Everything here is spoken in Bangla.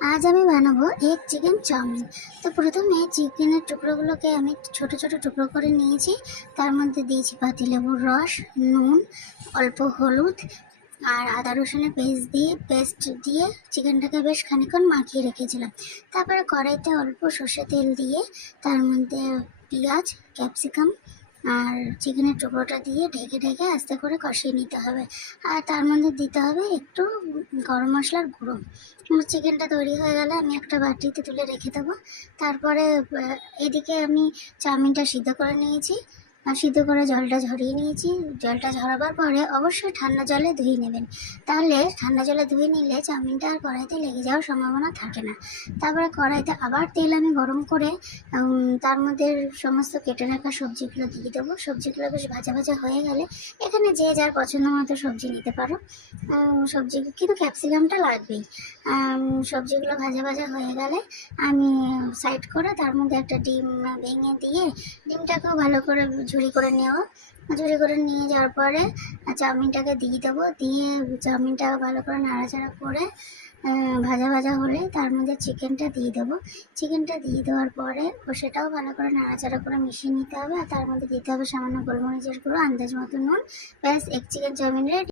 আজ আমি বানাবো এগ চিকেন চাউমিন। তো প্রথমে চিকেনের টুকরোগুলোকে আমি ছোট ছোট টুকরো করে নিয়েছি। তার মধ্যে দিয়েছি পাতিলেবুর রস, নুন, অল্প হলুদ আর আদা রসুনের পেস্ট দিয়ে চিকেনটাকে বেশ খানিকক্ষণ মাখিয়ে রেখেছিলাম। তারপরে কড়াইতে অল্প সর্ষে তেল দিয়ে তার মধ্যে পেঁয়াজ, ক্যাপসিকাম আর চিকেনের টুকরোটা দিয়ে ঢেকে ঢেকে আস্তে করে কষিয়ে নিতে হবে। আর তার মধ্যে দিতে হবে একটু গরম মশলার গুঁড়ো। চিকেনটা তৈরি হয়ে গেলে আমি একটা বাটিতে তুলে রেখে দেবো। তারপরে এদিকে আমি চাউমিনটা সিদ্ধ করে নিয়েছি আর সিদ্ধ করে জলটা ঝরিয়ে নিয়েছি। জলটা ঝরাবার পরে অবশ্যই ঠান্ডা জলে ধুয়ে নেবেন, তাহলে ঠান্ডা জলে ধুয়ে নিলে চাউমিনটা আর কড়াইতে লেগে যাওয়ার সম্ভাবনা থাকে না। তারপরে কড়াইতে আবার তেল আমি গরম করে তার মধ্যে সমস্ত কেটে রাখা সবজিগুলো দিয়ে দেবো। সবজিগুলো বেশ ভাজা ভাজা হয়ে গেলে এখানে যে যার পছন্দ মতো সবজি নিতে পারো। সবজি কিন্তু ক্যাপসিকামটা লাগবেই। সবজিগুলো ভাজা ভাজা হয়ে গেলে আমি সাইড করে তার মধ্যে একটা ডিম ভেঙে দিয়ে ডিমটাকেও ভালো করে ঝুরি করে নিয়ে যাওয়ার পরে চাউমিনটাকে দিয়ে দেবো। দিয়ে চাউমিনটা ভালো করে নাড়াচাড়া করে ভাজা ভাজা হলে তার মধ্যে চিকেনটা দিয়ে দেবো। চিকেনটা দিয়ে দেওয়ার পরে সেটাও ভালো করে নাড়াচাড়া করে মিশিয়ে নিতে হবে। আর তার মধ্যে দিতে হবে সামান্য গোলমরিচের গুঁড়ো, আন্দাজ মতো নুন। ব্যাস, এগ চিকেন চাউমিন রেডি।